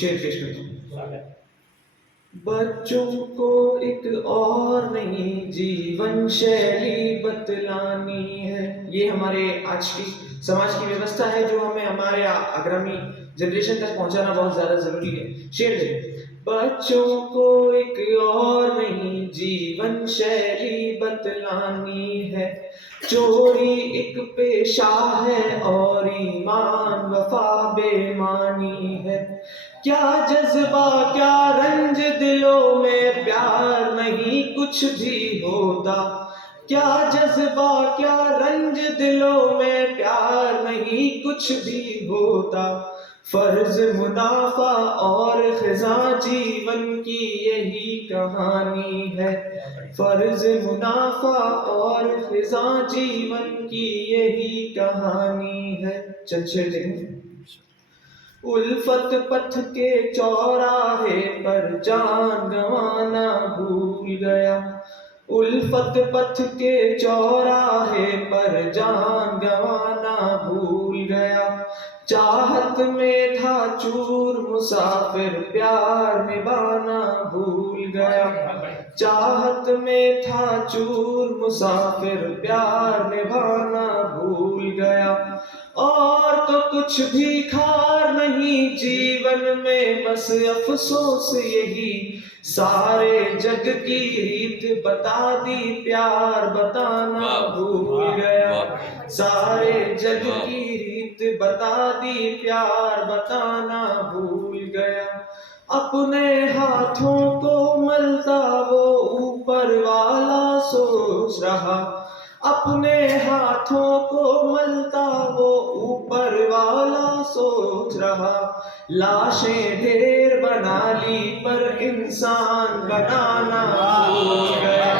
شعر پیش کرتا ہوں۔ بچوں کو ایک اور نئی جیون شیلی بتلانی ہے، یہ ہمارے آج کی سماج کی ویوستھا ہے جو ہمیں ہمارے اگرمی جنریشن تک پہنچانا بہت زیادہ ضروری ہے۔ شعر دیکھیں، بچوں کو ایک اور نئی جیون شیلی بتلانی ہے، چوری ایک پیشہ ہے اور ایمان وفا بے مانی ہے، کیا جذبہ کیا رنج دلوں میں پیار نہیں کچھ بھی ہوتا، کیا جذبہ کیا رنج دلوں میں پیار نہیں کچھ بھی ہوتا، فرض منافع اور خزاں جیون کی یہی کہانی ہے، فرض منافع اور خزاں جیون کی یہی کہانی ہے۔ چل شعر دیکھیں، الفت پتھ کے چوراہے پر جان گنوانا بھول گیا، الفت پتھ کے چوراہے پر جان گنوانا بھول گیا، چاہت میں تھا چور مسافر پیار نبھانا بھول گیا، چاہت میں تھا چور مسافر پیار نبھانا بھول گیا، اور تو کچھ بھی کھار نہیں جیون میں بس افسوس یہی، سارے جگ کی ریت بتا دی پیار بتانا بھول گیا، سارے جگ کی ریت بتا دی پیار بتانا بھول گیا، اپنے ہاتھوں کو ملتا وہ اوپر والا سوچ رہا، اپنے ہاتھوں کو ملتا وہ اوپر والا سوچ رہا، لاشیں ڈھیر بنا لی پر انسان بنانا بھول گیا،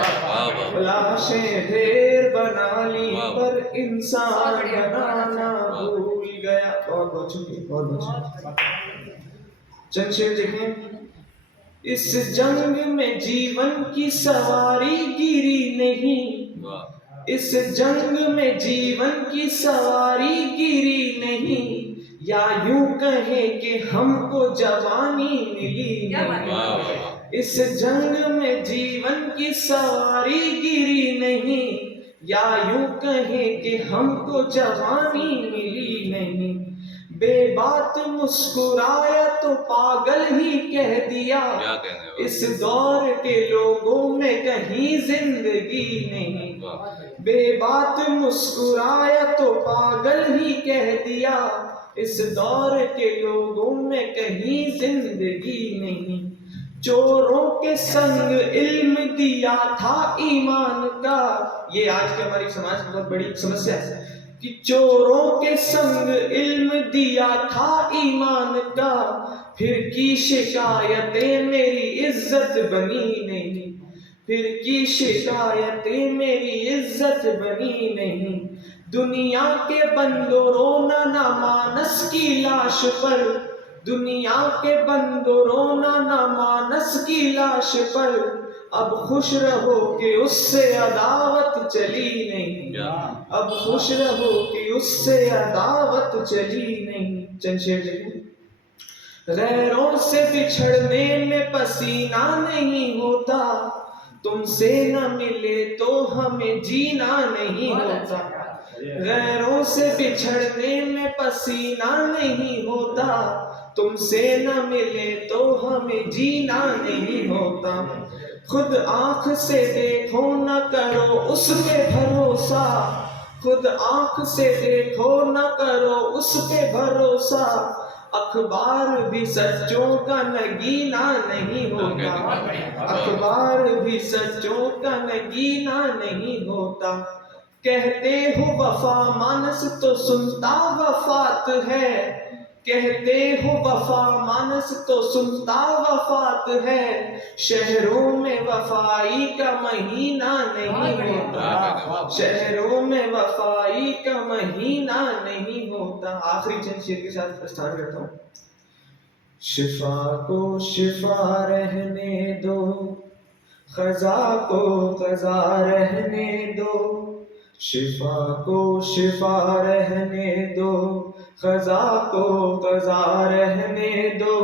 لاشیں ڈھیر بنا لی پر انسان بنانا بھول گیا۔ بہت بہت شکریہ، بہت بہت شکریہ۔ چند شعر دیکھیں، اس جنگ میں جیون کی سواری گری نہیں، اس جنگ میں جیون کی سواری گری نہیں، یا یوں کہیں کہ ہم کو جوانی ملی نہیں، اس جنگ میں جیون کی سواری گری نہیں، یا یوں کہیں کہ ہم کو جوانی ملی نہیں، بے بات مسکرایا تو پاگل ہی کہہ دیا، اس دور کے لوگوں میں کہیں زندگی نہیں، بے بات مسکرایا تو پاگل ہی کہہ دیا، اس دور کے لوگوں میں کہیں زندگی نہیں، چوروں کے سنگ علم دیا تھا ایمان کا، یہ آج کے ہماری سماج کی بہت بڑی سمسیا ہے کہ چوروں کے سنگ علم دیا تھا ایمان کا، پھر کی شکایتیں میری عزت بنی نہیں، پھر کی شکایتیں میری عزت بنی نہیں، دنیا کے بندو رونا نہ مانس کی لاش پر، دنیا کے بندو رونا نہ مانس کی لاش پر، اب خوش رہو کہ اس سے عداوت چلی نہیں، اب خوش رہو کہ اس سے عداوت چلی نہیں۔ چند شعر دیکھیں، غیروں سے بچھڑنے میں پسینہ نہیں ہوتا، تم سے نہ ملے تو ہمیں جینا نہیں ہوتا، غیروں سے بچھڑنے میں پسینہ نہیں ہوتا، تم سے نہ ملے تو ہمیں جینا نہیں ہوتا، خود آنکھ سے دیکھو نہ کرو اس پہ بھروسہ، خود آنکھ سے دیکھو نہ کرو اس پہ بھروسہ، اخبار بھی سچوں کا نگینا نہیں ہوتا، اخبار بھی سچوں کا نگینا نہیں ہوتا، کہتے ہو وفا مانس تو سنتا وفات ہے، کہتے ہو وفا مانس تو سنتا وفات ہے، شہروں میں وفائی کا مہینہ نہیں ہوتا، شہروں میں وفائی کا مہینہ نہیں ہوتا۔ آخری چند شعر کے ساتھ پرستان کرتا ہوں، شفا کو شفا رہنے دو، خزاں کو خزاں رہنے دو، شفا کو شفا رہنے دو، خزاں کو خزاں رہنے دو،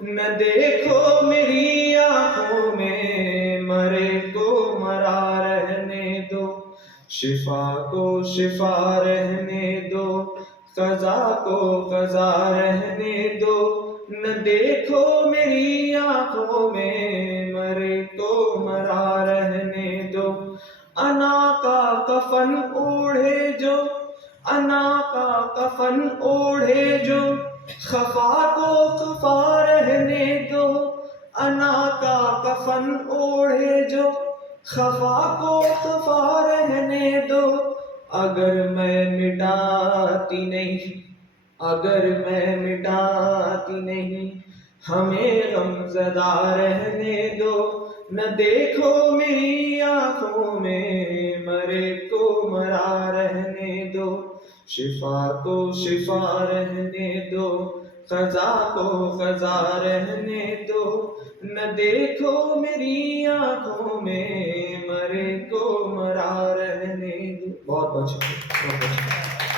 نہ دیکھو میری آنکھوں میں مرے کو مرا رہنے دو، شفا کو شفا رہنے دو، قضا کو قضا رہنے دو، نہ دیکھو میری آنکھوں میں مرے کو مرا رہنے دو۔ انا کا کفن اوڑھے جو، انا کا کفن اوڑھے جو، خفا کو خفا رہنے دو، انا کا کفن اوڑھے جو، خفا کو خفا رہنے دو۔ اگر میں مٹاتی نہیں، اگر میں مٹاتی نہیں، ہمیں غم زدہ رہنے دو، نہ دیکھو میری آنکھوں میں مرے کو مرا رہنے دو، شفا کو شفا رہنے دو، قضا کو قضا رہنے دو، نہ دیکھو میری آنکھوں میں مرے کو مرا رہنے دو۔ بہت بہت شکریہ، بہت بہت شکریہ۔